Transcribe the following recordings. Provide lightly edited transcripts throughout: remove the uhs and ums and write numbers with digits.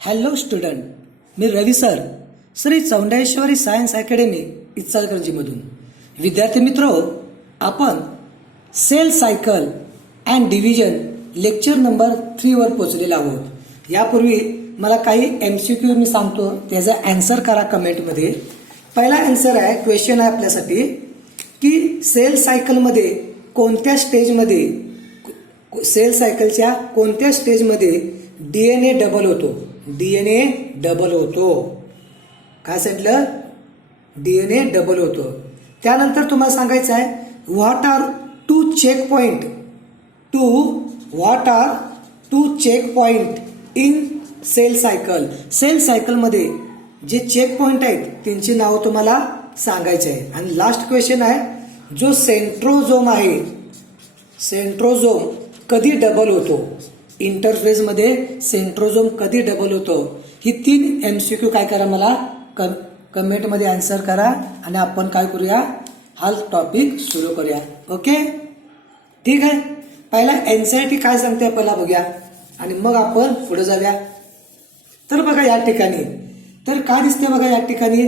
Hello student, मी Ravi sir, Shri Chaundeshwari science academy इचलकरंजीमधून. विद्यार्थी मित्र, आपण cell cycle and division lecture number 3 वर पोहोचलेलो आहोत. यापूर्वी मला काही MCQ मी सांगतो, त्याचा आन्सर करा कमेंटमध्ये. पहिला आन्सर आहे, क्वेश्चन आहे आपल्यासाठी की सेल सायकलमध्ये कोणत्या स्टेजमध्ये, सेल सायकलच्या कोणत्या स्टेजमध्ये DNA डबल होतो. DNA डबल होतो. काय सांगितलं? DNA डबल होतो. त्यानंतर तुम्हाला सांगायचं आहे, what are two check point in cell cycle. Cell सायकलमध्ये जे चेक पॉइंट आहेत त्यांची नावं तुम्हाला सांगायचे आहे. आणि लास्ट क्वेश्चन आहे, जो सेंट्रोझोम आहे, सेंट्रोझोम कधी डबल होतो. इंटरफेस मध्ये सेंट्रोझोम कधी डबल होतो. ही 3 MCQ काय करा, मला कमेंटमध्ये आन्सर करा आणि आपण काय करूया, हा टॉपिक सुरू करूया. ओके, ठीक आहे. पहिला एनसीईआरटी काय सांगते पहिला बघूया आणि मग आपण पुढे जाऊया. तर बघा या ठिकाणी, तर काय दिसते बघा या ठिकाणी,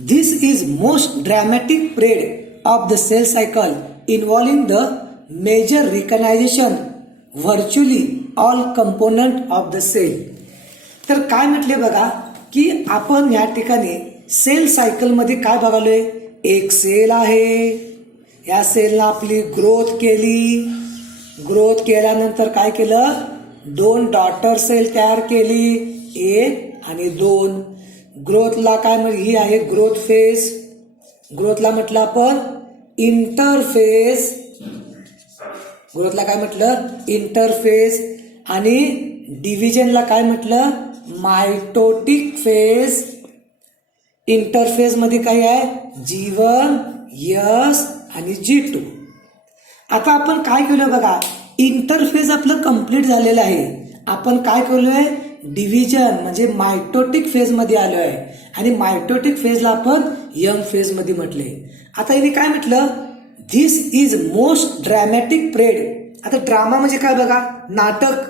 this is most dramatic period of the cell cycle involving the major reorganisation virtually all component of the cell. तर काय म्हटले बघा की आपण या ठिकाणी सेल सायकलमध्ये काय बघालोय, एक सेल आहे, या सेलला आपली ग्रोथ केली, ग्रोथ केल्यानंतर काय केलं, 2 डॉटर सेल तयार केली, 1 आणि 2. ग्रोथला काय म्हणजे ही आहे ग्रोथ फेज. ग्रोथला म्हटलं आपण इंटरफेज, ग्रोथला काय म्हटलं इंटरफेज. आणि डिव्हिजनला काय म्हटलं मायटोटिक फेज. इंटरफेज मध्ये काय आहे G1, S आणि G2. आता आपण काय केलं बघा, इंटरफेज आपलं कंप्लीट झालेलं आहे. आपण काय केलोय, डिव्हिजन म्हणजे मायटोटिक फेज मध्ये आलो आहे आणि मायटोटिक फेजला आपण यंग फेज मध्ये म्हटले. आता यांनी काय म्हटलं, this is most dramatic period. आता ड्रामा म्हणजे काय बघा, नाटक,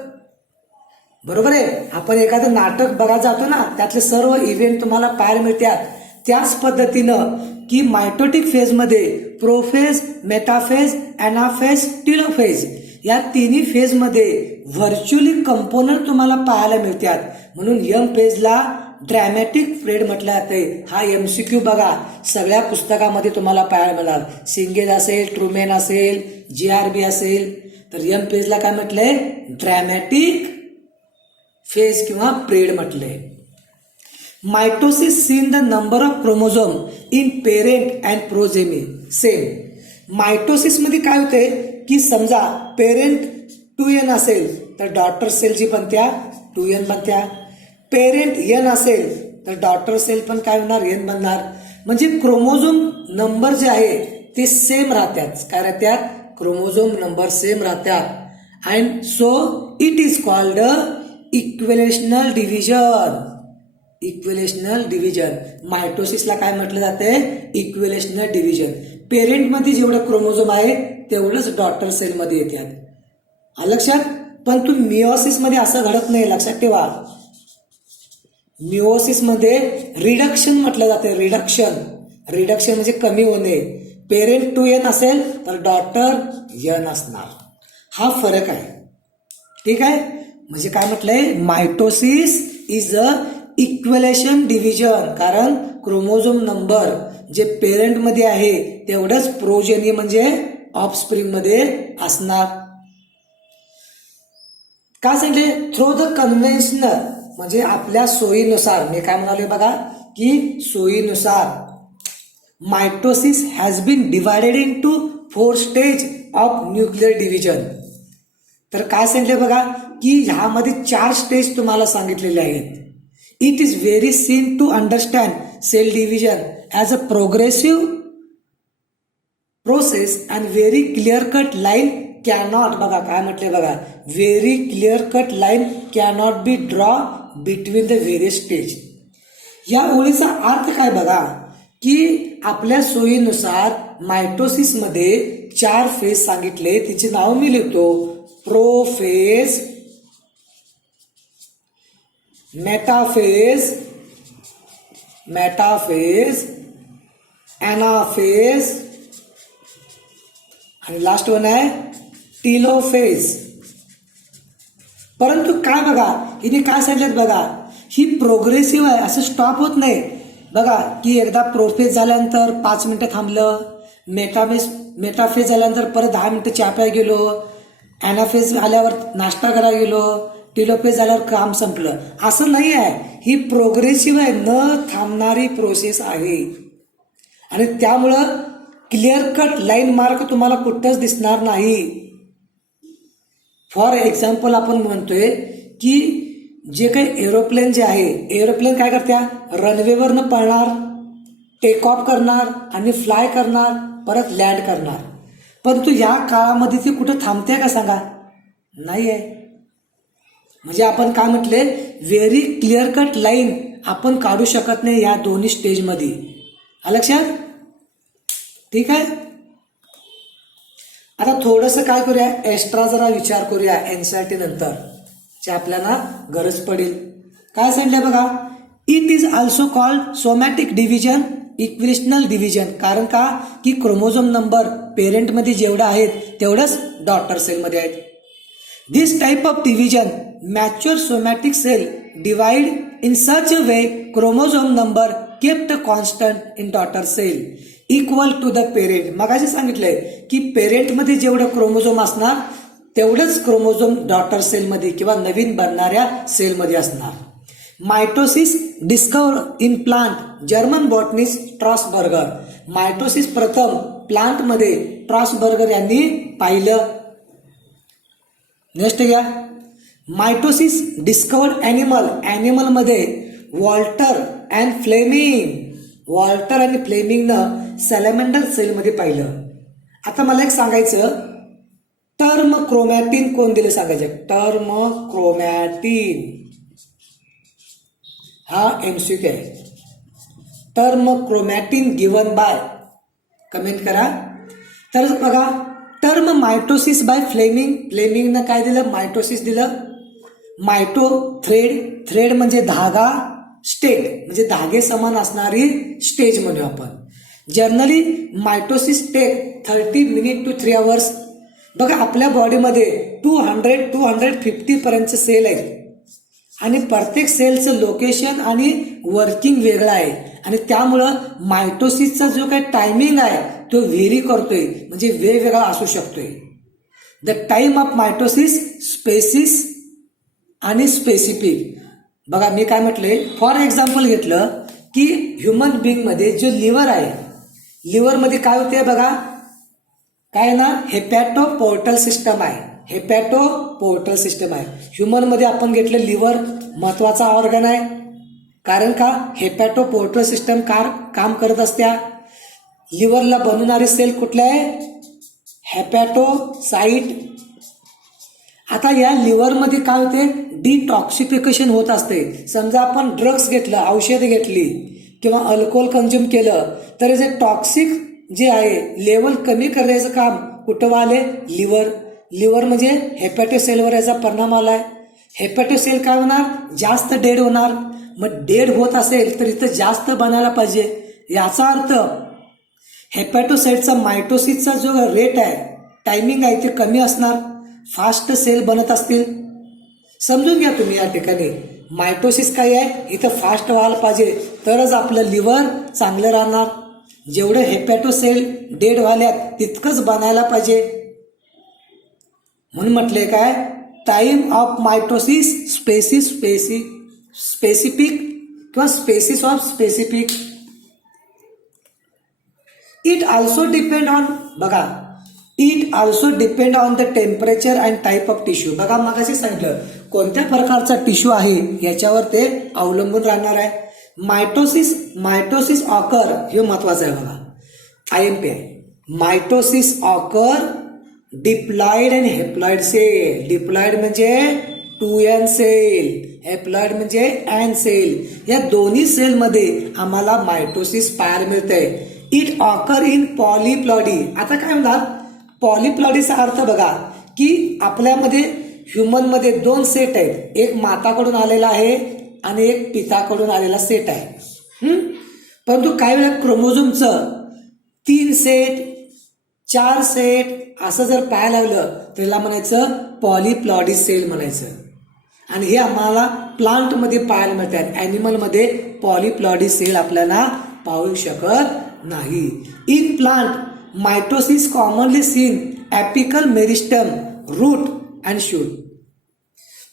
बरोबर आहे. आपण एखादं नाटक बघा जातो ना, त्यातले सर्व इव्हेंट तुम्हाला पाहायला मिळतात. त्याच पद्धतीनं की मायटोटिक फेज मध्ये प्रोफेज, मेटाफेज, एनाफेज, टिलोफेज या तिन्ही फेज मध्ये व्हर्च्युअली कंपोनंट तुम्हाला पाहायला मिळतात. म्हणून यंग फेजला ड्रॅमॅटिक पिरियड म्हटलं जाते. हा MCQ बघा सगळ्या पुस्तकामध्ये तुम्हाला पाहायला मिळणार. सिंगेल असेल, ट्रुमेन असेल, GRB असेल. तर यंग फेजला काय म्हटलंय, ड्रॅमॅटिक फेज किंवा पिरियड म्हटलंय. Mitosis seen the number of chromosome in parent and progeny same. Mitosis मध्ये काय होते की समजा पेरेंट 2N असेल तर डॉटर सेल जी बनत्या 2N बनत्या. पेरेंट N असेल तर डॉटर सेल पण काय होणार, N बनणार. म्हणजे क्रोमोझोम नंबर जे आहे ते सेम राहतात. काय राहतात, क्रोमोझोम नंबर सेम राहतात. And so it is called equational division. Equational division मायटोसिसला काय म्हटलं जाते, इक्वेलेशनल डिव्हिजन. पेरेंट मध्ये जेवढं क्रोमोझोम आहे तेवढंच डॉटर सेल मध्ये येतात. लक्षात. पण तू मिओसिस मध्ये असं घडत नाही, लक्षात ठेवा. मिओसिस मध्ये रिडक्शन म्हटलं जाते. रिडक्शन, रिडक्शन म्हणजे कमी होणे. पेरेंट 2N असेल तर डॉटर N असणार. हा फरक आहे, ठीक आहे. म्हणजे काय म्हटलंय, मायटोसिस इज अ इक्वेलेशन डिव्हिजन. कारण क्रोमोझोम नंबर जे पेरेंट मध्ये आहे तेवढंच प्रोजेनी म्हणजे ऑफस्प्रिंग मध्ये असणार. काय सांगितले, थ्रू द कन्व्हेन्शनल म्हणजे आपल्या सोयीनुसार. मी काय म्हणाले बघा की सोयीनुसार mitosis has been divided into 4 stage of nuclear division. तर काय सांगितले बघा की ह्यामध्ये 4 स्टेज तुम्हाला सांगितलेले आहेत. It is very seen to understand cell division as a progressive process and very clear cut line cannot. बघा काय म्हटले बघा, very clear cut line cannot be draw between the various stage. या ओळीचा अर्थ काय बघा की आपल्या सोयीनुसार मायटोसिस मध्ये 4 फेज सांगितले, तिचे नाव मी लिहितो. प्रोफेज, मेटाफेज, एनाफेज आणि लास्ट वन आहे टीलोफेज. परंतु काय बघा, हिने काय सांगितलं बघा, ही प्रोग्रेसिव्ह आहे, असं स्टॉप होत नाही बघा, की एकदा प्रोफेज झाल्यानंतर 5 मिनिटं थांबलं, मेटाफेज झाल्यानंतर परत 10 मिनिटं चहा प्यायला गेलो, ॲनाफेज आल्यावर नाश्ता करायला गेलो, टीलोफेज झाल्यावर काम संपलं, असं नाही आहे. ही प्रोग्रेसिव्ह आहे, न थांबणारी प्रोसेस आहे. आणि त्यामुळं क्लिअर कट लाईन मार्क तुम्हाला कुठंच दिसणार नाही. फॉर एक्झाम्पल आपण म्हणतोय की जे काही एरोप्लेन जे आहे, एरोप्लेन काय करत्या, रनवेवरनं पळणार, टेक ऑफ करणार आणि फ्लाय करणार, परत लँड करणार. परंतु या काळामध्ये ती कुठं थांबते का सांगा, नाही आहे. म्हणजे आपण काय म्हटले, व्हेरी क्लिअर कट लाईन आपण काढू शकत नाही या दोन्ही स्टेजमध्ये. लक्षात, ठीक आहे. आता थोडंसं काय करूया, एक्स्ट्रा जरा विचार करूया एनसीईआरटी नंतर, जे आपल्याला गरज पडेल. काय सांगितलं बघा, it is also called somatic division, equational division. कारण का, की क्रोमोझोम नंबर पेरेंटमध्ये जेवढं आहेत तेवढंच डॉटर सेलमध्ये आहेत. This type of division mature somatic cell divide in such a way chromosome number kept constant in daughter cell equal to the parent. मगाशी सांगितलंय की पेरेंटमध्ये जेवढं क्रोमोझोम असणार तेवढंच क्रोमोझोम डॉटर सेलमध्ये किंवा नवीन बनणाऱ्या सेलमध्ये असणार. Mitosis discover in plant, German botanist Strasburger. Mitosis प्रथम प्लांटमध्ये ट्रॉसबर्गर यांनी पाहिलं. नेक्स्ट घ्या, मायटोसिस डिस्कवर्ड ॲनिमलमध्ये वॉल्टर अँड फ्लेमिंगनं सॅलॅमेंडर सेलमध्ये पाहिलं. आता मला एक सांगायचं, टर्म क्रोमॅटिन कोण दिलं सांगायचं. टर्म क्रोमॅटिन हा एमसीक्यू आहे. Term chromatin given by, comment करा. तर बघा, टर्म मायटोसिस बाय फ्लेमिंगनं काय दिलं, मायटोसिस दिलं. मायटो थ्रेड म्हणजे धागा, स्टेट म्हणजे धागे समान असणारी स्टेज म्हणू आपण. Generally mitosis take 30 minute to 3 hours. बघा, आपल्या बॉडीमध्ये 200-250 पर्यंतचे सेल आहेत आणि प्रत्येक सेलचं लोकेशन आणि वर्किंग वेगळं आहे. आणि त्यामुळं मायटोसिसचा जो काही टायमिंग आहे तो व्हेरी करतोय, म्हणजे वेगवेगळा असू शकतोय. The time of mitosis, species आणि स्पेसिफिक. बघा, मी काय म्हटले, फॉर एक्झाम्पल घेतलं की ह्युमन बिंगमध्ये जो लिव्हर आहे, लिव्हरमध्ये काय होते बघा, काय ना, हेपॅटो पोर्टल सिस्टम आहे. ह्युमनमध्ये आपण घेतलं लिव्हर महत्वाचा ऑर्गन आहे. कारण का, हेपॅटो पोर्टल सिस्टम काम करत असत्या. लिव्हरला बनवणारे सेल कुठले आहे, हेपॅटोसाइट. आता या लिव्हरमध्ये काय होते, डिटॉक्सिफिकेशन होत असते. समजा आपण ड्रग्स घेतलं, औषधं घेतली किंवा अल्कोहोल कंझ्युम केलं तर जे टॉक्सिक जे आहे लेवल कमी करण्याचं काम कुठं आले, लिव्हर म्हणजे हेपॅटो सेलवर याचा परिणाम आलाय. हेपॅटो सेल काय होणार, जास्त डेड होणार. मग डेड होत असेल तर इथं जास्त बनायला पाहिजे. याचा अर्थ हेपॅटोसाइटचा मायटोसिसचा जो रेट आहे, टायमिंग आहे, ते कमी असणार. फास्ट सेल बनत असतील. समजून घ्या तुम्ही या ठिकाणी, मायटोसिस काय आहे, इथं फास्ट व्हायला पाहिजे तरच आपलं लिव्हर चांगलं राहणार. जेवढे हेपॅटो सेल डेड व्हाल्यात तितकंच बनायला पाहिजे. म्हणून म्हटले काय, टाइम ऑफ मायटोसिस, स्पेसिफिक किंवा species of specific. It also depend on, बघा, it also depend on the temperature and type of tissue. बघा, मगाशी सांगितलं कोणत्या प्रकारचा टिश्यू आहे याच्यावर ते अवलंबून राहणार आहे. मायटोसिस ऑकर, हे महत्वाचं आहे बघा, IMP आहे. Mitosis occur diploid and haploid cell. Diploid म्हणजे 2n सेल, हेप्लॉइड म्हणजे n सेल. या दोन्ही सेलमध्ये आम्हाला मायटोसिस पाहायला मिळते. It occur in polyploidy. आता काय म्हणणार, पॉलीप्लॉडीचा अर्थ बघा की आपल्यामध्ये ह्युमनमध्ये 2 सेट आहेत. एक माताकडून आलेला आहे आणि एक पिताकडून आलेला सेट आहे. परंतु काही वेळा क्रोमोझोमचं 3 सेट 4 सेट असं जर पाहायला लागलं तर त्याला म्हणायचं पॉलीप्लॉइडी सेल म्हणायचं. आणि हे आम्हाला प्लांटमध्ये पाहायला मिळतात. ॲनिमलमध्ये पॉलीप्लॉइडी सेल आपल्याला पाहू शकत नाही. In plant mitosis commonly seen apical meristem root and shoot.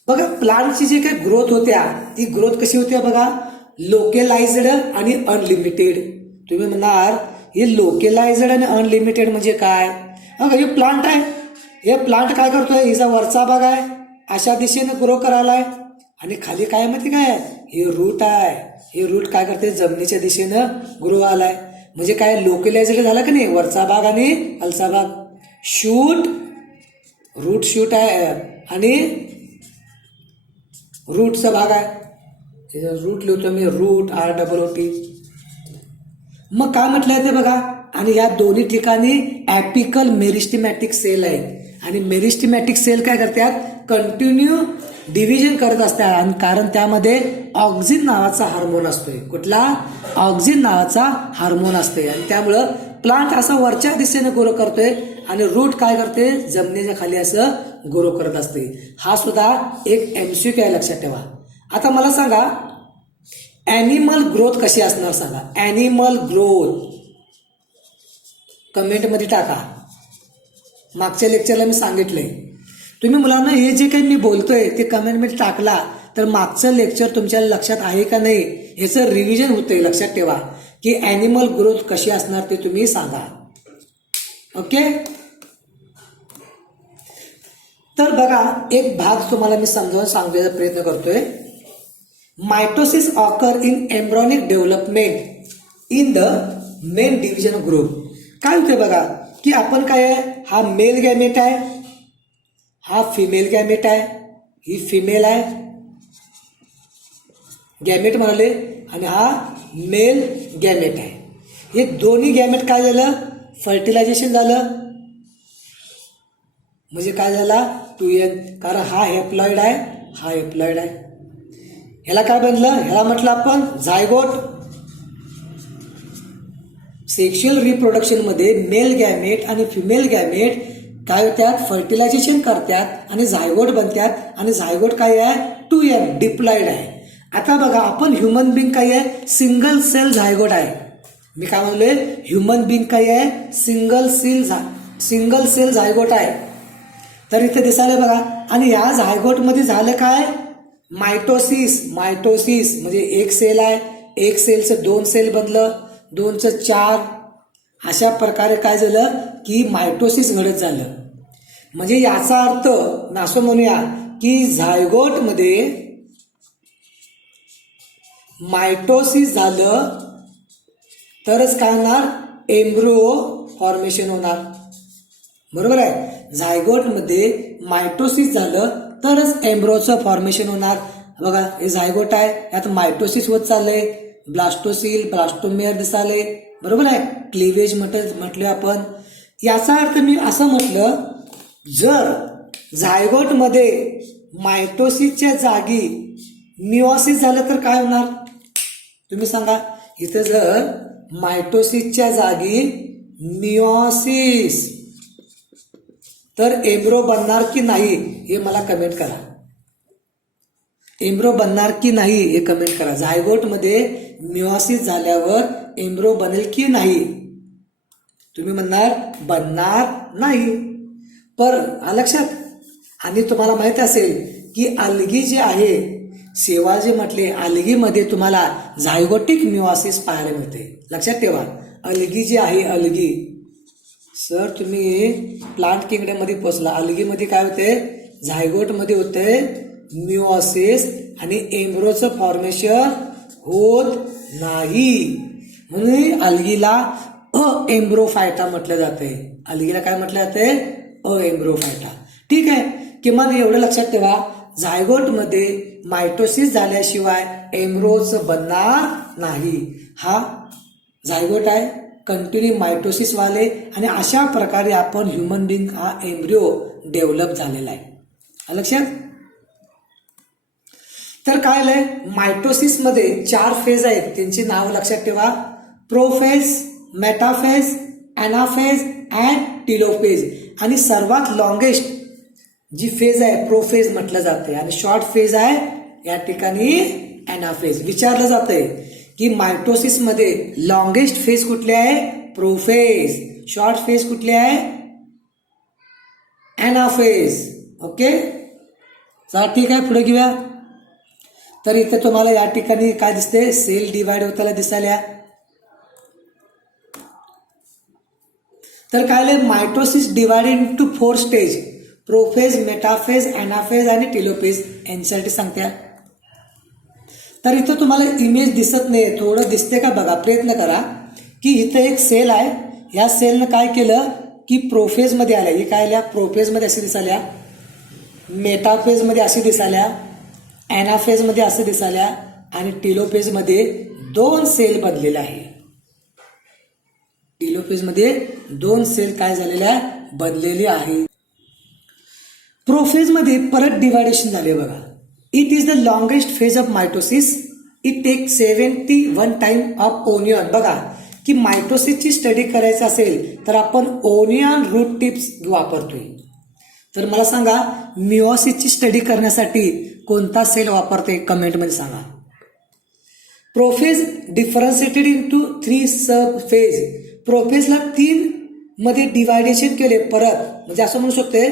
बघा प्लांटची जी काही ग्रोथ होत्या ती ग्रोथ कशी होत्या बघा, लोकलाइज्ड आणि अनलिमिटेड. तुम्ही म्हणणार हे लोकलाइज्ड आणि अनलिमिटेड म्हणजे काय? बघा हे प्लांट आहे, हे प्लांट काय करतोय, हिचा वरचा भाग आहे अशा दिशेने ग्रो करायलाय आणि खाली काय माहिती काय, हे रूट आहे. हे रूट काय करते, जमिनीच्या दिशेनं ग्रो आलाय. म्हणजे काय लोकलाइज्ड झाला की नाही, वरचा भाग आणि खालचा भाग. शूट, रूट शूट आहे आणि रूटचा भाग आहे. रूट लिहितो मी, रूट ROOT. मग काय म्हटलंय ते बघा. आणि या दोन्ही ठिकाणी ॲपिकल मेरिस्टेमॅटिक सेल आहेत आणि मेरिस्टेमॅटिक सेल काय करतात, कंटिन्यू डिव्हिजन करत असतात. आणि कारण त्यामध्ये ऑक्सिन नावाचा हार्मोन असतोय. कुठला, ऑक्सिन नावाचा हार्मोन असतोय. आणि त्यामुळं प्लांट असं वरच्या दिशेने ग्रो करतोय आणि रूट काय करते, जमिनीच्या खाली असं ग्रो करत असते. हा सुद्धा एक MCQ आहे, लक्षात ठेवा. आता मला सांगा ॲनिमल ग्रोथ कशी असणार सांगा. ॲनिमल ग्रोथ कमेंटमध्ये टाका. मागच्या लेक्चरला मी सांगितलंय. तुम्ही मुलांना हे जे काही मी बोलतोय ते कमेंटमध्ये टाकला तर मागचं लेक्चर तुमच्या लक्षात आहे का नाही ह्याचं रिव्हिजन होतंय. लक्षात ठेवा की ॲनिमल ग्रोथ कशी असणार ते तुम्ही सांगा. ओके. तर बघा एक भाग तुम्हाला मी समजावून सांगण्याचा प्रयत्न करतोय. Mitosis occur in embryonic development in the main division group. काय होते बघा की आपण काय आहे, हा मेल गॅमेट आहे, हा फिमेल गॅमेट आहे, ही फिमेल आहे गॅमेट म्हणाले आणि हा मेल गॅमेट आहे. हे दोन्ही गॅमेट काय झालं, फर्टिलायझेशन झालं. म्हणजे काय झाला 2N. कारण हा हॅप्लॉइड आहे, हा हॅप्लॉइड आहे. ह्याला काय बनलं, ह्याला म्हटलं आपण झायगोट. सेक्शुअल रिप्रोडक्शन मध्ये मेल गॅमेट आणि फिमेल गॅमेट काय होत्यात, फर्टिलायझेशन करतात आणि झायगोट बनतात. आणि झायगोट काय आहे, 2N डिप्लॉइड आहे. आता बघा आपण ह्युमन बिंग काय आहे, सिंगल सेल झायगोट आहे. मी काय म्हणलोय, ह्युमन बिंग काय आहे, सिंगल सेल झायगोट आहे. तर इथे दिसायला बघा. आणि या झायगोटमध्ये झालं काय, मायटोसिस. मायटोसिस म्हणजे एक सेल आहे, एक सेलचं 2 सेल बनलं, 2चं 4. अशा प्रकारे काय झालं की मायटोसिस घडत झालं. म्हणजे याचा अर्थ असं म्हणूया की झायगोटमध्ये मायटोसिस झालं तरच काय होणार, एम्ब्रियो फॉर्मेशन होणार. बरोबर आहे. झायगोटमध्ये मायटोसिस झालं तरच एम्ब्रियोचं फॉर्मेशन होणार. बघा हे झायगोट आहे, यात मायटोसिस होत चाललंय, ब्लास्टोसिल ब्लास्टोमेअर दिसाले. बरोबर आहे. क्लिवेज म्हटलं आपण. याचा अर्थ मी असं म्हटलं, जर झायगोटमध्ये मायटोसिसच्या जागी मिओसिस झालं तर काय होणार, तुम्ही सांगा. इथं जर मायटोसिसच्या जागी मिओसिस तर एम्ब्रो बनणार की नाही हे मला कमेंट करा. एम्ब्रो बनणार की नाही हे कमेंट करा. झायगोटमध्ये मिओसिस झाल्यावर एम्ब्रो बनेल की नाही. तुम्ही म्हणणार बनणार नाही. पर लक्षात. आणि तुम्हाला माहित असेल की अल्गी जे आहे, सेवा जे म्हटले, अल्गीमध्ये तुम्हाला झायगोटिक मिओसिस पाहायला मिळते. लक्षात ठेवा. अल्गी जी आहे, अल्गी सर तुम्ही प्लांट किंगडम मध्ये पोहोचला. अल्गीमध्ये काय होते, झायगोटमध्ये होते मिओसिस आणि एम्ब्रोचं फॉर्मेशन होत नाही. म्हणून अल्गीला एम्ब्रोफायटा म्हटलं जाते. अल्गीला काय म्हटलं जाते, एम्ब्रोफायटा. ठीक आहे. किमान एवढं लक्षात ठेवा, झायगोटमध्ये मायटोसिस झाल्याशिवाय एम्ब्रोचं बनणार नाही. हा झायगोट आहे, कंटिन्यू मायटोसिस वाले. आणि अशा प्रकारे आपण ह्युमन बिंग हा एम्ब्रिओ डेव्हलप झालेला आहे. लक्षात. तर काय आलंय, मायटोसिस मध्ये 4 फेज आहेत, त्यांची नाव लक्षात ठेवा. Prophase, metaphase, anaphase and telophase. आणि सर्वात लॉंगेस्ट जी फेज आहे प्रोफेज म्हटलं जाते आणि शॉर्ट फेज आहे या ठिकाणी एनाफेज. विचारलं जातंय की मायटोसिस मध्ये लॉंगेस्ट फेज कुठली आहे, प्रोफेज. शॉर्ट फेज कुठली आहे, एनाफेज. ओके, चला ठीक आहे, पुढे घेऊया. तर इथे तुम्हाला या ठिकाणी काय दिसते, सेल डिवाइड होताना दिसायला. तर काय mitosis divided into 4 stage, prophase, metaphase, anaphase आणि टेलोफेज. यांच्यासाठी सांगत्या. तर इथं तुम्हाला इमेज दिसत नाही, थोडं दिसते का बघा, प्रयत्न करा. की इथं एक सेल आहे, या सेलनं काय केलं की प्रोफेज मध्ये आल्या, ही काय आल्या, प्रोफेज मध्ये अशी दिसाल्या, मेटाफेज मध्ये अशी दिसाल्या, एनाफेज मध्ये असं दिसाल्या आणि टेलोफेज मध्ये 2 सेल बनलेले आहे. टेलोफेज मध्ये 2 सेल काय झालेल्या बनलेली आहे. प्रोफेज मध्ये परत डिवायडेशन झाले बघा. It is the longest phase of mitosis. It take 71 time of onion. बघा की मायटोसिसची स्टडी करायचं असेल तर आपण ओनियन रूट टिप्स वापरतोय. तर मला सांगा, मिओसिसची स्टडी करण्यासाठी कोणता सेल वापरते, कमेंटमध्ये सांगा. Prophase differentiated into 3 sub phase. प्रोफेजला 3 मध्ये डिवायडेशन केले परत, म्हणजे असं म्हणू शकते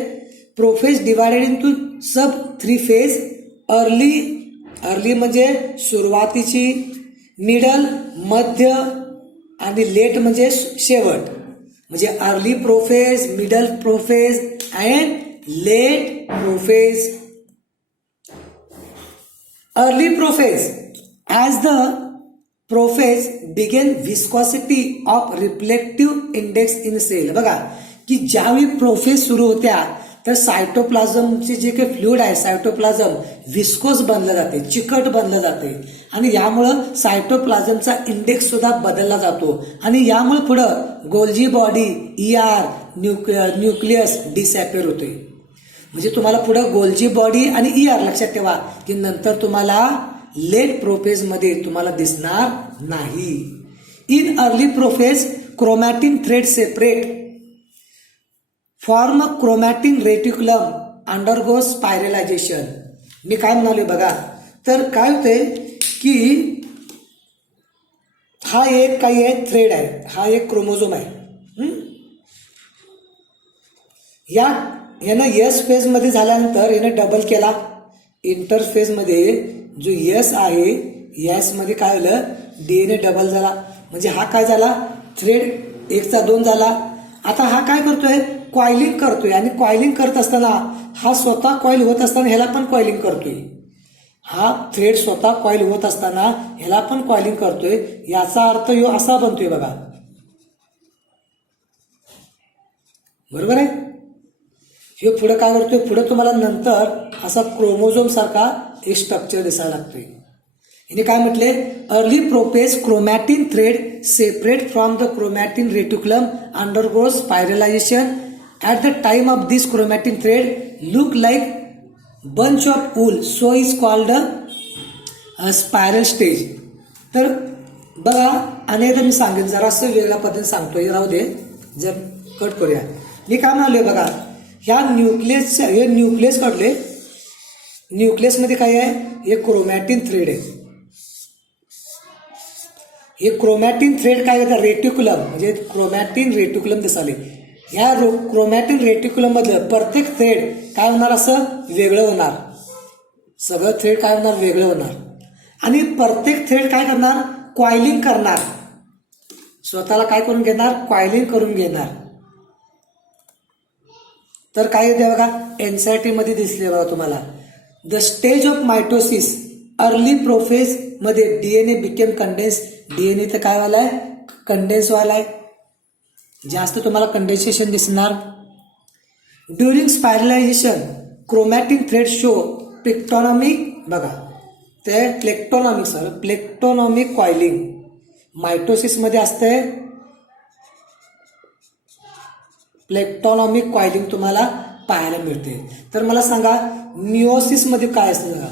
prophase divided into sub 3 phase. Early म्हणजे सुरुवातीची, मिडल मध्य आणि लेट म्हणजे शेवट. म्हणजे early prophase, middle prophase and late prophase. Early prophase, as the prophase begin viscosity of reflective index in cell. बघा की ज्यावेळी प्रोफेज सुरू होत्या तर सायटोप्लाझमचे जे काही फ्लुइड आहे, सायटोप्लाझम विस्कोस बनलं जाते, चिकट बनलं जाते आणि यामुळं सायटोप्लाझमचा इंडेक्स सुद्धा बदलला जातो आणि यामुळे पुढं गोल्जी बॉडी, ER, न्यूक्लियस डिसॅपिअर होते. म्हणजे तुम्हाला पुढं गोल्जी बॉडी आणि ER लक्षात ठेवा की नंतर तुम्हाला लेट प्रोफेज मध्ये तुम्हाला दिसणार नाही. In early prophase chromatin thread separate form chromatin reticulum undergo spiralisation. मी काय म्हणाले बघा, तर काय होते की हा एक काही आहे थ्रेड आहे, हा एक क्रोमोझोम आहे. यानं एस फेज मध्ये झाल्यानंतर यानं डबल केला. इंटरफेज मध्ये जो यस आहे, यस मध्ये काय झालं, DNA डबल झाला. म्हणजे हा काय झाला, थ्रेड 1चा 2 झाला. आता हा काय करतोय, कॉइलिंग करतोय आणि कॉइलिंग करत असताना हा स्वतः कॉइल होत असताना ह्याला पण कॉइलिंग करतोय. हा थ्रेड स्वतः कॉइल होत असताना ह्याला पण कॉइलिंग करतोय. याचा अर्थ ह्यो असा बनतोय बघा, बरोबर आहे. ह्यो पुढे काय करतोय, पुढे तुम्हाला नंतर असा क्रोमोझोम सारखा एक स्ट्रक्चर दिसायला लागतोय. हिने काय म्हटले, early prophase chromatin thread separate from the chromatin reticulum undergo spiralisation. At the time of this chromatin thread look like bunch of wool, so is called spiral stage. तर बघा, अनेकदा मी सांगेन, जरासं वेगळ्या पद्धतीने सांगतोय, राहू दे, जर कट करूया. मी काय म्हणालोय बघा, ह्या न्यूक्लियसच्या, हे न्यूक्लियस काढले, न्यूक्लियसमध्ये काय आहे, हे क्रोमॅटिन थ्रेड आहे. हे क्रोमॅटिन थ्रेड काय करतात, रेटिक्युलम, म्हणजे क्रोमॅटिन रेटिक्युलम दिसाले. ह्या क्रोमॅटिन रेटिक्युलम मधलं प्रत्येक थ्रेड काय होणार, असं वेगळं होणार. सगळं थ्रेड काय होणार, वेगळं होणार. आणि प्रत्येक थ्रेड काय करणार, कॉइलिंग करणार, स्वतःला काय करून घेणार, कॉइलिंग करून घेणार. तर काय येते बघा, एनसीईआरटी मध्ये दिसले बघा तुम्हाला, the stage of mitosis early prophase मध्ये DNA बिकेम कंडेन्स. DNA तर काय व्हायलाय, कंडेन्स व्हायलाय, जास्त तुम्हाला कंडेन्सेशन दिसणार. ड्युरिंग स्पायरलायझेशन क्रोमॅटिन थ्रेड शो प्लेक्टोनॉमिक, बघा ते प्लेक्टोनॉमिक कॉइलिंग मायटोसिस मध्ये असते. प्लेक्टोनॉमिक कॉइलिंग तुम्हाला पाहायला मिळते. तर मला सांगा, मिओसिस मध्ये काय असतं बघा,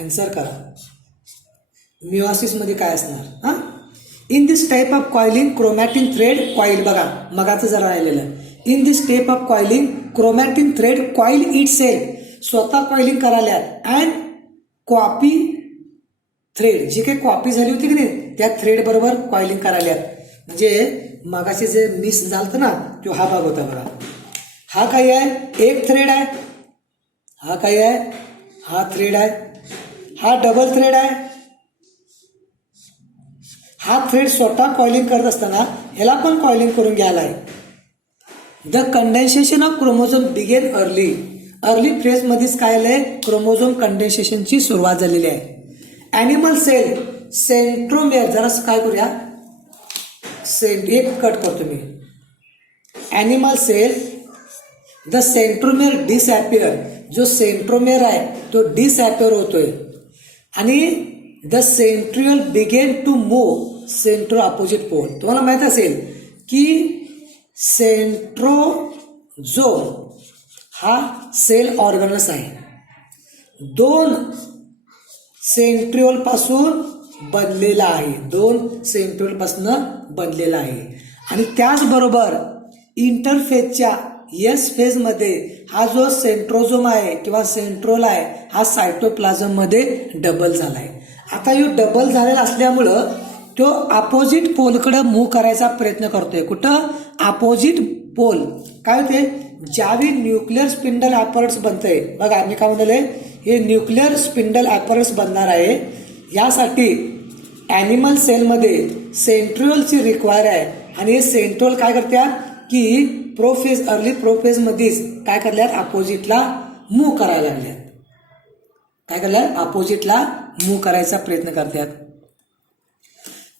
आन्सर करा. मिओसिस मध्ये काय असणार? हा, in this type of coiling chromatin thread coil. बघा मगाचं जरा राहिलेलं. In this type of coiling chromatin thread coil it self. स्वतः कॉइलिंग करायल्यात अँड कॉपी थ्रेड, जी काही कॉपी झाली होती की नाही त्या थ्रेड बरोबर कॉइलिंग करायल्यात. म्हणजे मगाशी जे मिस झालं ना तो हा भाग होता बघा. हा काय आहे? एक थ्रेड आहे. हा काय आहे? हा थ्रेड आहे. हा डबल थ्रेड आहे. हा थ्रेड स्वतः कॉइलिंग करत असताना ह्याला पण कॉइलिंग करून घ्यायला आहे. The condensation of chromosome begin early. Early phase मध्येच काय आलंय? क्रोमोझोम कंडेन्सेशनची सुरुवात झालेली आहे. ॲनिमल सेल सेंट्रोमेअर, जरा काय करूया, एक कट करतो मी. Animal cell the centromere disappear. जो सेंट्रोमेअर आहे तो डिसअपिअर होतोय आणि the centriole begin to move centro opposite pole. तुम्हाला माहित असेल की सेंट्रोझोम हा सेल ऑर्गनस आहे. दोन सेंट्रिओल पासून बनलेला आहे. दोन सेंट्रिओल पासून बनलेला आहे. आणि त्याचबरोबर इंटरफेजच्या एस फेज मध्ये हा जो सेंट्रोझोम आहे किंवा सेंट्रोल आहे हा सायटोप्लाझम मध्ये डबल झालाय. आता यो डबल झालेला असल्यामुळं तो अपोजिट पोलकडे मूव्ह करायचा प्रयत्न करतोय. कुठं? Opposite pole. काय होते? ज्यावेळी न्यूक्लिअर स्पिंडल ॲपरेट्स बनतंय बघा, मी काय म्हणाले, हे न्यूक्लिअर स्पिंडल ॲपरेट्स बनणार आहे. यासाठी ॲनिमल सेलमध्ये सेंट्रिओलची रिक्वायर आहे. आणि हे सेंट्रिओल काय करतात की प्रोफेज अर्ली प्रोफेजमध्येच काय करल्यात? अपोजिटला मूव्ह करायला लागल्यात. काय करल्यात? अपोजिटला मूव्ह करायचा प्रयत्न करतात.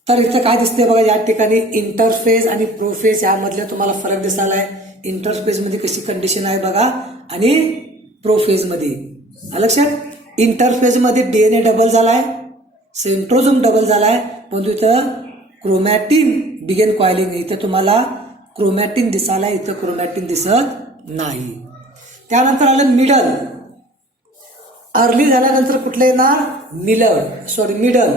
तर इथं काय दिसतंय बघा, या ठिकाणी इंटरफेज आणि प्रोफेज यामधल्या तुम्हाला फरक दिसायला आहे. इंटरफेज मध्ये कशी कंडिशन आहे बघा आणि प्रोफेज मध्ये. लक्षात? इंटरफेज मध्ये डीएनए डबल झालाय, सेंट्रोझोम डबल झालाय, पण इथं क्रोमॅटिन बिगेन कॉइलिंग. इथं तुम्हाला क्रोमॅटिन दिसायला, इथं क्रोमॅटिन दिसत नाही. त्यानंतर आलं मिडल. अर्ली झाल्यानंतर कुठलं येणार? Middle.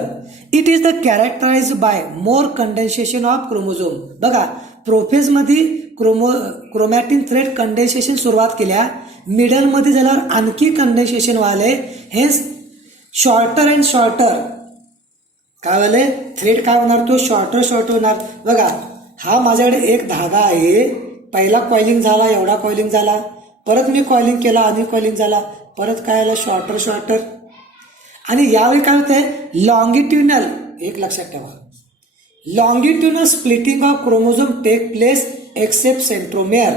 It is the characterize by more condensation of chromosome. बघा प्रोफेज मध्ये क्रोमॅटिन थ्रेड कंडेन्सेशन सुरुवात केल्या. मिडल मध्ये झाल्यावर आणखी कंडेन्सेशन व्हायले. हेच शॉर्टर अँड शॉर्टर काय व्हायले? थ्रेड काय होणार? तो शॉर्टर होणार. बघा हा माझ्याकडे एक धागा आहे. पहिला कॉइलिंग झाला, एवढा कॉइलिंग झाला, परत मी कॉइलिंग केला आणि कॉइलिंग झाला, परत काय आलं? शॉर्टर. आणि यावेळी काय होतंय? लॉंगिट्युनल. एक लक्षात ठेवा, longitudinal splitting of chromosome take place except centromere.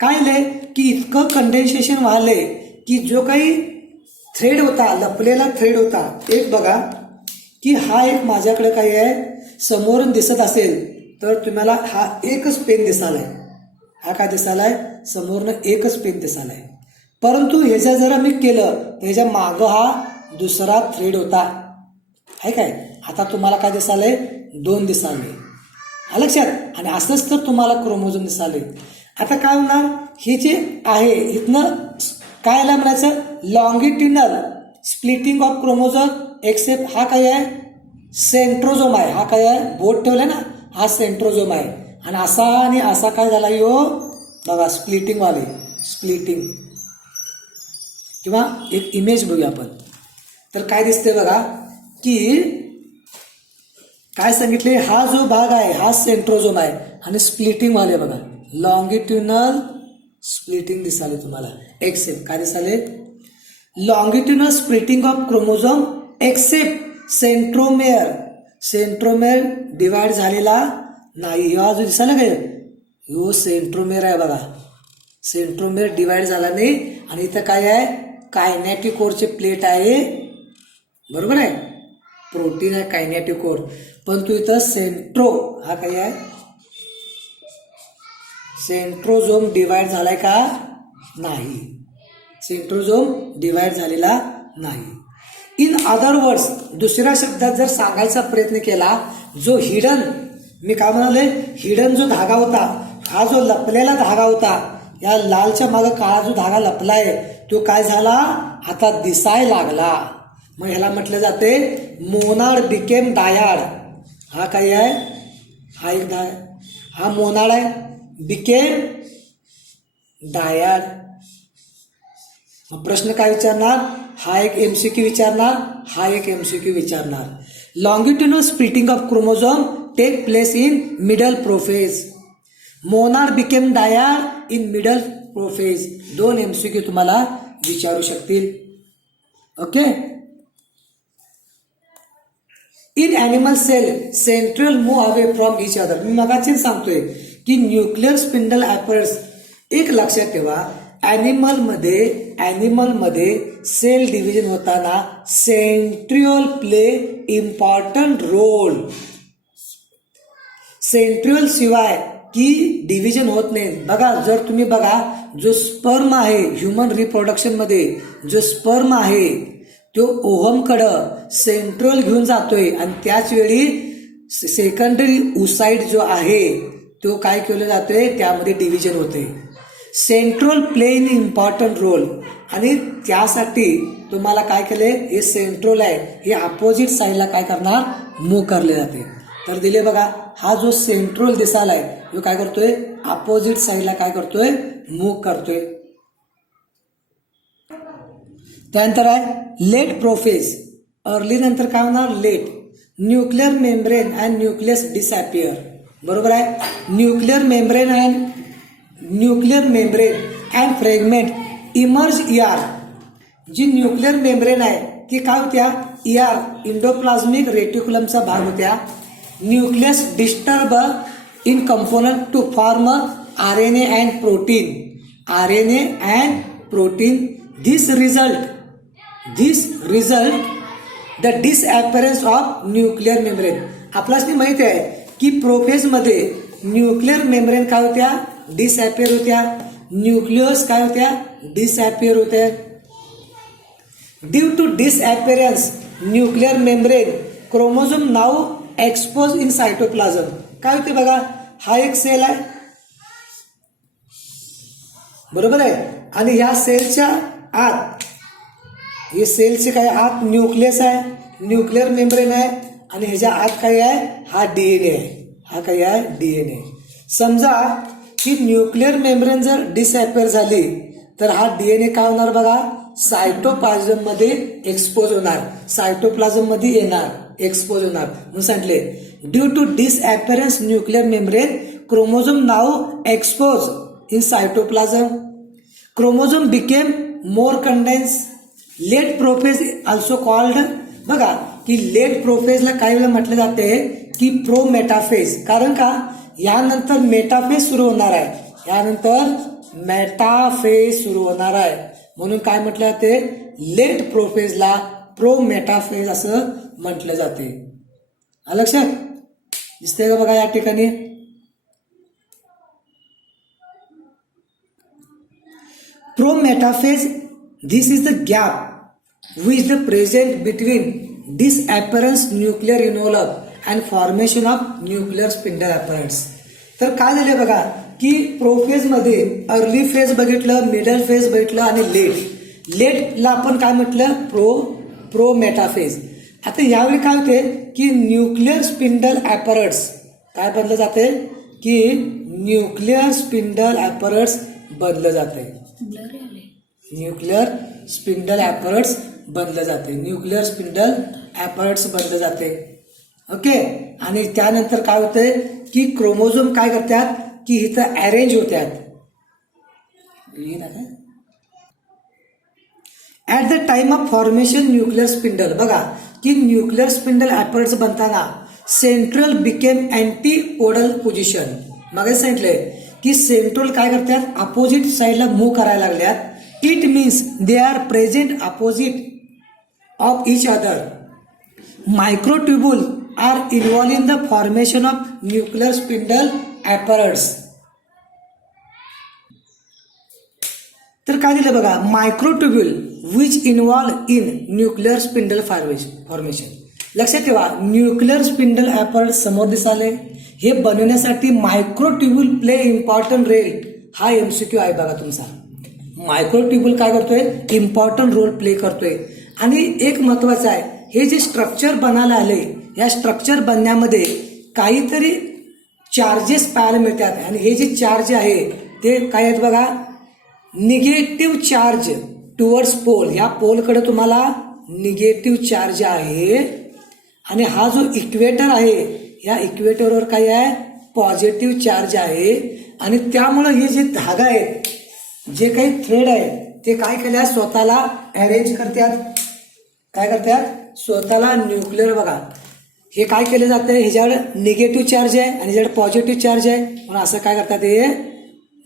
काय झालंय की इतकं कंडेन्सेशन व्हायलंय की जो काही थ्रेड होता, लपलेला थ्रेड होता, एक बघा की हा एक माझ्याकडे काय आहे समोरून दिसत असेल तर तुम्हाला हा एकच पेन दिसालाय. हा काय दिसालाय? समोरनं एकच पेन दिसालाय. परंतु ह्याच्या जरा मी केलं तर ह्याच्या मागं हा दुसरा थ्रेड होता. आहे काय? आता तुम्हाला काय दिसालंय? दोन दिसाले. लक्षात? आणि असंच तर तुम्हाला क्रोमोझोम दिसाले. आता काय होणार? हे जे आहे इथनं काय आलं म्हणायचं? लॉंगिट्युनल स्प्लिटिंग ऑफ क्रोमोझोम एक्सेप्ट. हा काय आहे? सेंट्रोझोम आहे. हा काय आहे? बोट ठेवलाय ना, हा सेंट्रोझोम आहे. आणि असा आणि असा काय झाला? यो बघा स्प्लिटिंग वाले. स्प्लिटिंग किंवा एक इमेज बघूया आपण. तर काय दिसते बघा की काय सांगितले? हा जो भाग आहे हा सेंट्रोझोम आहे आणि स्प्लिटिंग वाले बघा लॉंगिट्युनल स्प्लिटिंग दिसाले तुम्हाला. एक्सेप्ट काय दिसाले? Longitudinal splitting of chromosome except centromere. Centromere divide झालेला नाही. हा जो दिसायला काय? यो सेंट्रोमेअर आहे बघा. सेंट्रोमेअर डिवाइड झाला नाही. आणि इथं काय आहे? कायनॅटिक कोरचे प्लेट आहे. बरोबर आहे? प्रोटीन आहे कायनॅटिक कोर. परंतु इथं सेंट्रो हा काय आहे? सेंट्रोझोम डिवाइड झालाय का? नाही. सेंट्रोझोम डिवाइड झालेला नाही. इन अदर वर्ड्स, दुसऱ्या शब्दात जर सांगायचा प्रयत्न केला, जो हिडन, मी काय म्हणाले, हिडन जो धागा होता, हा जो लपलेला धागा होता, या लालच्या मागे काळा जो धागा लपलाय तो काय झाला? आता दिसाय लागला. मग ह्याला म्हटलं जाते मोनाड बिकेम डायाड. हा काय आहे, हा एक हा मोनाड आहे, बिकेम डायाड. मग प्रश्न काय विचारणार, हा एक एमसीक्यू विचारणार, हा एक एमसीक्यू विचारणार. Longitudinal splitting of chromosome take place in middle prophase. Monad became dyad in middle prophase. 2 MCQ तुम्हाला विचारू शकतील. Okay. In animal cell central move away from each other. मी मगाचीच सांगतोय की न्यूक्लिअर स्पिंडल ॲपरेट्स, एक लक्षात ठेवा, ॲनिमलमध्ये सेल डिव्हिजन होताना centriole play important role. Centriole शिवाय की डिव्हिजन होत नाही. बघा, जर तुम्ही बघा, जो स्पर्म आहे ह्युमन रिप्रोडक्शनमध्ये, जो स्पर्म आहे तो ओव्हमकडं सेंट्रिओल घेऊन जातोय आणि त्याच वेळी सेकंडरी उसाईड जो आहे तो काय केलं जातोय, त्यामध्ये डिव्हिजन होते. Centriole play in important role. आणि त्यासाठी तुम्हाला काय केले, हे सेंट्रिओल आहे, हे अपोजिट साईडला काय करणार, मूव्ह करले जाते. तर दिले बघा, हा जो सेंट्रिओल दिसायला आहे तो काय करतोय, अपोजिट साईडला काय करतोय, मूव्ह करतोय. त्यानंतर आहे लेट प्रोफेज. अर्ली नंतर काय होणार, late. Nuclear membrane and nucleus disappear. बरोबर आहे. Nuclear membrane and fragment emerge ER. जी न्यूक्लिअर मेम्ब्रेन आहे ती काय होत्या, ER इंडोप्लाझ्मिक रेटिक्युलमचा भाग होत्या. Nucleus disturb in component to form RNA and protein. This result the disappearance of nuclear membrane. आपल्याला माहिती आहे की प्रोफेजमध्ये न्यूक्लिअर मेम्ब्रेन काय होत्या, डिसअपियर होत्या. न्यूक्लियस काय होत्या, डिसअपियर होत्या. Due to disappearance nuclear membrane chromosome now expose in cytoplasm. काय होते बघा, हा एक सेल आहे, बरोबर आहे. आणि ह्या सेलच्या आत, हे सेलचे काय आत न्यूक्लियस आहे, न्यूक्लिअर मेम्ब्रेन आहे, आणि ह्याच्या आत काय आहे, हा DNA आहे. हा काय आहे, DNA. समजा की न्यूक्लिअर मेम्ब्रेन जर डिसअपियर झाली तर हा DNA काय होणार बघा, सायटोप्लाझम मध्ये एक्सपोज होणार, सायटोप्लाझम मध्ये येणार, एक्सपोज होणार. म्हणून सांगितले due to disappearance nuclear membrane chromosome now expose in cytoplasm. Chromosome became more condense. Late prophase also called. बघा की लेट प्रोफेजला काही वेळा म्हटलं जाते की प्रो मेटाफेज. कारण का, यानंतर मेटाफेज सुरू होणार आहे, यानंतर मेटाफेज सुरू होणार आहे. म्हणून काय म्हटलं जाते, लेट प्रोफेजला प्रो मेटाफेज असं म्हटलं जाते. लक्षात दिसते का बघा या ठिकाणी. Pro metaphase, this is the gap which the present between disappearance nuclear envelope and formation of nuclear spindle apparatus. तर काय झाले बघा की प्रोफेज मध्ये अर्ली फेज बघितलं, मिडल फेज बघितलं आणि लेटला आपण काय म्हटलं, प्रो मेटाफेज. आता यावेळी काय होते की न्यूक्लिअर स्पिंडल ॲपरेट्स काय बनलं जाते, की न्यूक्लिअर स्पिंडल ॲपरेट्स बनलं जाते. न्यूक्लिअर स्पिंडल ॲपरेट्स बनलं जाते, न्यूक्लिअर स्पिंडल ॲपरेट्स बनलं जाते. ओके. आणि त्यानंतर काय होतंय की क्रोमोझोम काय करतात की इथं अरेंज होतात. At the time of formation nuclear spindle. बघा की न्यूक्लिअर स्पिंडल ॲपरेट्स बनताना सेंट्रल बिकेम अँटीपोडल पोझिशन. मग सांगितलंय की सेंट्रल काय करतात, अपोजिट साईडला मूव्ह करायला लागल्यात. It means they are present opposite of each other. Microtubules are involved in the formation of nuclear spindle apparatus. तर काय दिलं बघा, microtubule which involve in nuclear spindle formation. लक्षात ठेवा, न्यूक्लिअर स्पिंडल ॲपरेट्स समोर दिसाले, हे बनवण्यासाठी मायक्रोट्युब्यूल प्ले इम्पॉर्टंट रोल. हा MCQ आहे बघा तुमचा. मायक्रोट्युब्यूल काय करतोय, इम्पॉर्टंट रोल प्ले करतोय. आणि एक महत्वाचं आहे, हे जे स्ट्रक्चर बनायला आले, या स्ट्रक्चर बनण्यामध्ये काहीतरी चार्जेस पाहायला मिळतात आणि हे जे चार्ज आहे ते काय आहेत बघा, निगेटिव्ह चार्ज टुवर्ड्स पोल. या पोलकडे तुम्हाला निगेटिव्ह चार्ज आहे आणि हा जो इक्वेटर आहे या इक्वेटरवर काय आहे, पॉझिटिव्ह चार्ज आहे. आणि त्यामुळं हे जे धागा आहेत, जे काही थ्रेड आहे ते काय केल्या, स्वतःला अरेंज करतात. काय करतात, स्वतःला न्यूक्लिअर बघा, हे काय केलं जातं, ह्याच्यावर निगेटिव्ह चार्ज आहे आणि ह्याच्यावर पॉझिटिव्ह चार्ज आहे, म्हणून असं काय करतात, हे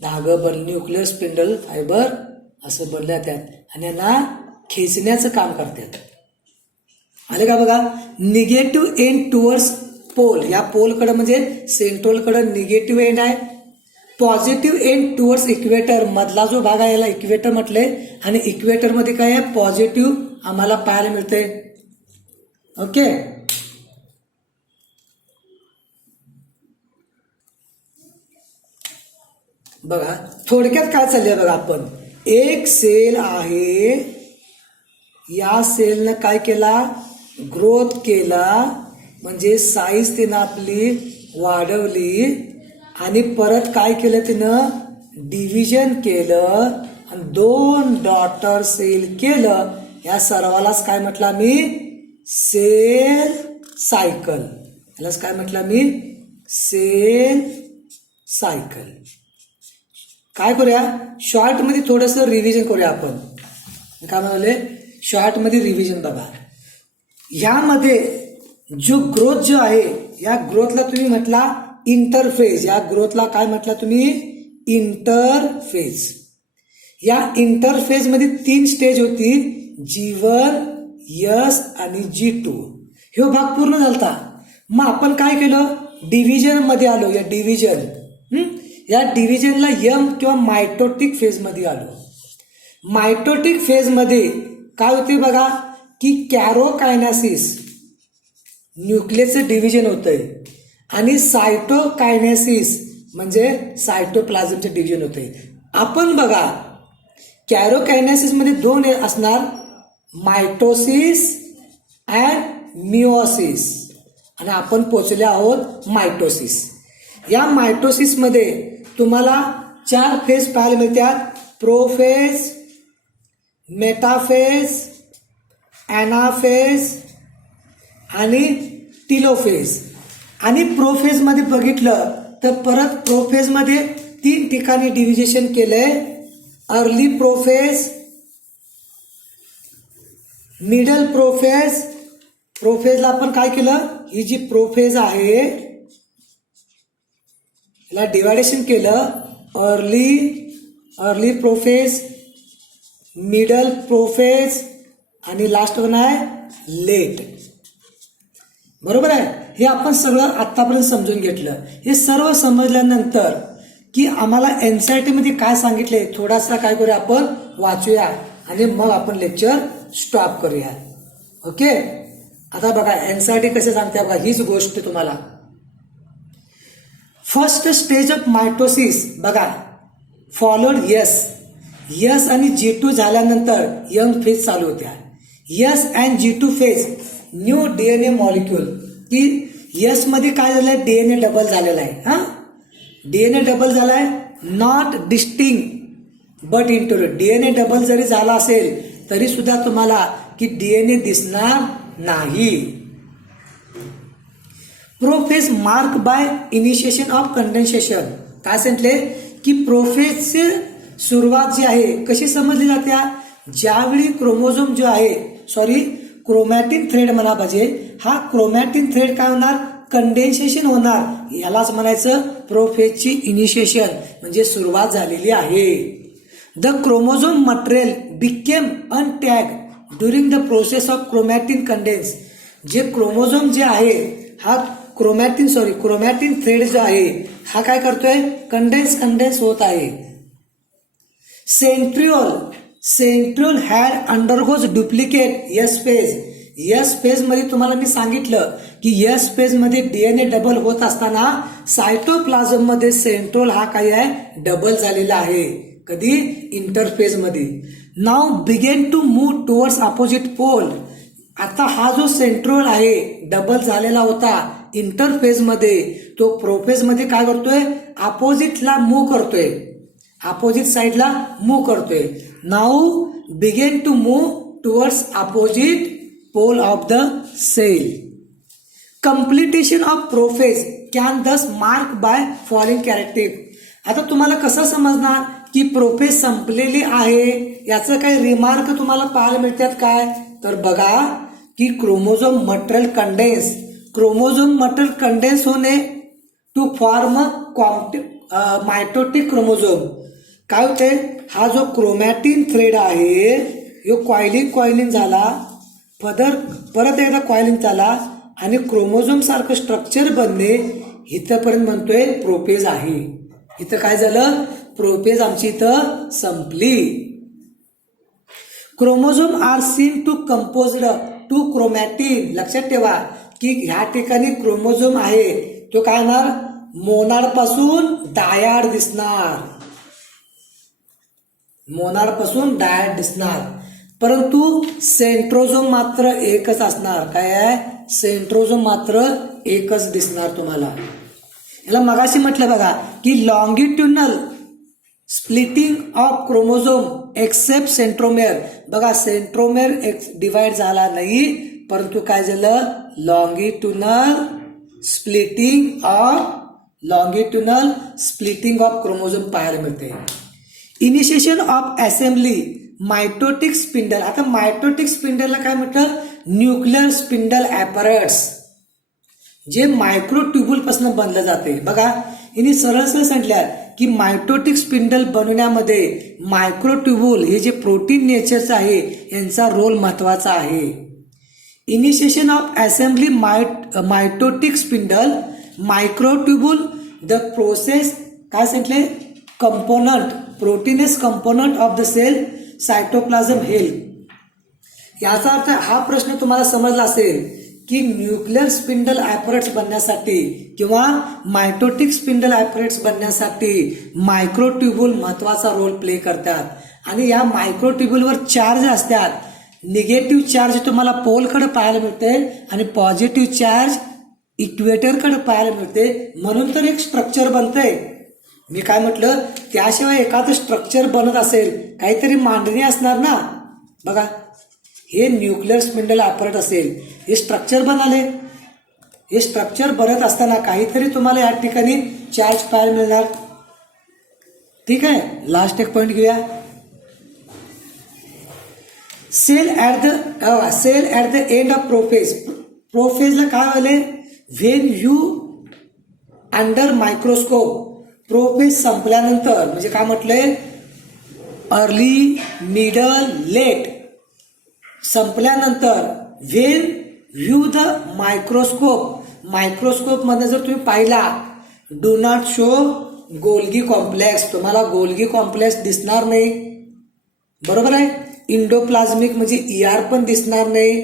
धागं बन न्यूक्लिअर स्पिंडल फायबर असं बनले जातात आणि यांना खेचण्याचं काम करतात. आले का बघा, निगेटिव्ह एंड टुवर्ड्स पोल. या पोलकडे म्हणजे सेंट्रोलकडे निगेटिव्ह एंड आहे, पॉझिटिव्ह एंड टुवर्ड्स इक्वेटर. मधला जो भाग आहे याला इक्वेटर म्हटले आणि इक्वेटर मध्ये काय आहे, पॉझिटिव्ह आम्हाला पाहायला मिळते. ओके, बघा थोडक्यात काय चाललंय बघा, आपण एक सेल आहे, या सेलनं काय केला, ग्रोथ केला, म्हणजे साईज तिनं आपली वाढवली आणि परत काय केलं तिनं, डिव्हिजन केलं आणि 2 डॉटर सेल केलं. या सर्वालाच काय म्हटलं मी, सेल सायकल. यालाच काय म्हटलं मी, सेल सायकल. काय करूया, शॉर्ट मध्ये थोडंसं रिव्हिजन करूया आपण. काय म्हणाले, शॉर्ट मध्ये रिव्हिजन बघा. ह्यामध्ये जो ग्रोथ जो आहे, या ग्रोथला तुम्ही म्हटला इंटरफेज. या ग्रोथला काय म्हटला तुम्ही, इंटरफेज. या इंटरफेज मध्ये 3 स्टेज होती, G1, S आणि G2. हे भाग पूर्ण झालता. मग आपण काय केलं, डिव्हिजन मध्ये आलो. या डिव्हिजनला यम किंवा मायटोटिक फेज मध्ये आलो. मायटोटिक फेज मध्ये काय होते बघा, की कॅरोकायनेसिस, न्यूक्लियसचं डिव्हिजन होतंय आणि सायटोकायनेसिस म्हणजे सायटोप्लाझमचे डिव्हिजन होते. आपण बघा कॅरोकायनेसिस मध्ये 2 असणार, मायटोसिस अँड मिओसिस, आणि आपण पोचले आहोत मायटोसिस. या मायटोसिस मध्ये तुम्हाला 4 फेज पाहायला मिळतात, प्रोफेज, मेटाफेज, ॲनाफेज आणि टिलोफेज. आणि प्रोफेज मध्ये बघितलं तर परत प्रोफेज मध्ये 3 ठिकाणी डिव्हिजन केलंय, अर्ली प्रोफेज, मिडल प्रोफेज. प्रोफेजला आपण काय केलं, ही जी प्रोफेज आहे याला डिवायडेशन केलं, अर्ली प्रोफेज, मिडल प्रोफेज आणि लास्ट वन आहे लेट. बरोबर आहे. हे आपण सगळं आतापर्यंत समजून घेतलं. हे सर्व समजल्यानंतर की आम्हाला एनसीईआरटी मध्ये काय सांगितले, थोडासा काय करूया आपण वाचूया आणि मग आपण लेक्चर स्टॉप करूया. ओके, आता बघा एनसीईआरटी कसे सांगते बघा, हीच गोष्ट तुम्हाला. फर्स्ट स्टेज ऑफ मायटोसिस बघा, फॉलोड यस आणि G2 झाल्यानंतर यंग फेज चालू होत्या. Yes and G2 phase, new DNA molecule. की यस मध्ये काय झालंय, डीएनए डबल झालेला आहे. हा, डीएनए डबल झालाय, not distinct but interview. DNA double जरी झाला असेल तरी सुद्धा तुम्हाला की डीएनए दिसणार नाही. Prophase mark bye initiation of condensation. काय सांगितले की प्रोफेजची सुरुवात जी आहे कशी समजली जाते, ज्यावेळी क्रोमोझोम जो आहे, क्रोमॅटिन थ्रेड म्हणा पाहिजे, हा क्रोमॅटिन थ्रेड काय होणार, कंडेन्सेशन होणार. यालाच म्हणायचं प्रोफेजची इनिशिएशन म्हणजे सुरुवात झालेली आहे. The chromosome material became untag during the process of chromatin condense. जे क्रोमोझोम जे आहे हा क्रोमॅटिन थ्रेड जो आहे हा काय करतोय, कंडेन्स होत आहे. Centriole had undergoes duplicate yes phase. Yes phase मध्ये तुम्हाला मी सांगितलं की यस फेज मध्ये डीएनए डबल होत असताना सायटोप्लाझम मध्ये सेंट्रोल हा काय आहे, डबल झालेला आहे. कधी, इंटरफेज मध्ये. Now begin to move towards opposite pole. आता हा जो सेंट्रोल आहे डबल झालेला होता इंटरफेज मध्ये, तो प्रोफेज मध्ये काय करतोय, अपोजिटला मूव्ह करतोय, अपोजिट साइडला मूव्ह करतोय. Now begin to move towards opposite pole of the cell. Completion of prophase can thus mark by following characteristic. आता तुम्हाला कसं समजणार की प्रोफेज संपलेली आहे, याचं काही रिमार्क तुम्हाला पाहायला मिळतात काय, तर बघा की chromosome material condense, chromosome material condense होणे टू फॉर्म मायटोटिक क्रोमोझोम. काय होते, हा जो क्रोमॅटिन थ्रेड आहे यो कॉइलिंग झाला, परत एकदा कॉइलिंग झाला आणि क्रोमोझोम सारखं स्ट्रक्चर बनणे, इथपर्यंत म्हणतोय प्रोफेज आहे. इथं काय झालं, प्रोफेज आमची इथं संपली. Chromosome are seen to composed to chromatin. लक्षात ठेवा की ह्या ठिकाणी क्रोमोझोम आहे तो काय होणार, मोनाड पासून डायाड दिसणार, मोनाड पासून डायड दिसणार, परंतु सेंट्रोझोम मात्र एकच असणार. काय आहे, सेंट्रोझोम मात्र एकच दिसणार तुम्हाला. याला मगाशी म्हटलं बघा की लॉंगिट्युनल splitting of chromosome except centromere. बघा सेंट्रोमेअर डिवाइड झाला नाही, परंतु काय झालं, लॉंगिट्युनल स्प्लिटिंग ऑफ क्रोमोझोम पाहायला मिळते. Initiation of assembly mitotic spindle. आता मायटोटिक स्पिंडलला काय म्हटलं, न्यूक्लिअर स्पिंडल ॲपरेट्स, जे मायक्रोट्युब्यूल पासून बनलं जाते. बघा इनी सरळ सांगितलं की मायटोटिक स्पिंडल बनवण्यामध्ये मायक्रोट्युब्यूल हे जे प्रोटीन नेचरचं आहे यांचा रोल महत्वाचा आहे. Initiation of assembly mitotic spindle microtubule the process काय सांगितले, component proteins component of the cell cytoplasm health. याचा अर्थ हा प्रश्न तुम्हाला समजला असेल की न्यूक्लिअर स्पिंडल ॲपरेट्स बनण्यासाठी किंवा मायटोटिक स्पिंडल ॲपरेट्स बनण्यासाठी मायक्रोट्युब्यूल महत्वाचा रोल प्ले करतात. आणि या मायक्रोट्युब्यूलवर चार्ज असतात. निगेटिव्ह चार्ज तुम्हाला पोलकडे पाहायला मिळते आणि पॉझिटिव्ह चार्ज इक्वेटरकडे पाहायला मिळते, म्हणून तर एक स्ट्रक्चर बनतंय. मी काय म्हटलं, त्याशिवाय एखादं स्ट्रक्चर बनत असेल काहीतरी मांडणी असणार ना. बघा हे न्यूक्लिअर स्पिंडल ॲपरेट असेल, हे स्ट्रक्चर बनाले, हे स्ट्रक्चर बनत असताना काहीतरी तुम्हाला या ठिकाणी चार्ज पाहायला मिळणार. ठीक आहे, लास्ट एक पॉइंट घेऊया. Cell at the end of prophase. प्रोफेजला काय व्हायले, when you under microscope. Prophase संपल्यानंतर म्हणजे काय म्हटलंय, अर्ली मिडल लेट संपल्यानंतर व्हेन व्ह्यू द मायक्रोस्कोप मध्ये जर तुम्ही पाहिला, do not show Golgi complex. तुम्हाला गोल्गी कॉम्प्लेक्स दिसणार नाही, बरोबर आहे. इंडोप्लाझमिक म्हणजे ER पण दिसणार नाही,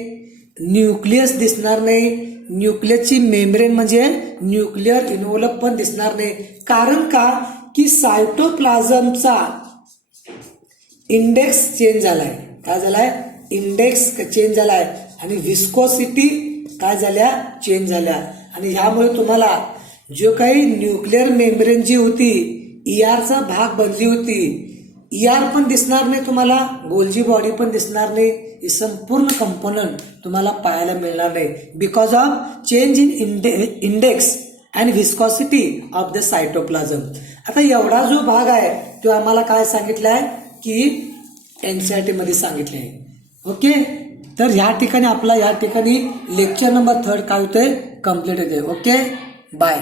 न्यूक्लियस दिसणार नाही, न्यूक्लियसची मेम्ब्रेन म्हणजे न्यूक्लिअर इन्व्हॉल्व पण दिसणार नाही. कारण का की सायटोप्लाझमचा इंडेक्स चेंज झालाय. काय झालाय, इंडेक्स चेंज झालाय आणि विस्कोसिटी काय झाल्या, चेंज झाल्या. आणि ह्यामुळे तुम्हाला जो काही न्यूक्लिअर मेम्ब्रेन जी होती ERचा भाग बनली होती, ER पण दिसणार नाही तुम्हाला, गोल्जी बॉडी पण दिसणार नाही. हे संपूर्ण कंपोनंट तुम्हाला पाहायला मिळणार नाही because of change in index and viscosity of the cytoplasm. आता एवढा जो भाग आहे तो आम्हाला काय सांगितलाय की NCERT मध्ये सांगितले आहे. ओके, तर ह्या ठिकाणी आपला या ठिकाणी लेक्चर नंबर 3 काय होतंय, कम्प्लीट होते. Okay, bye.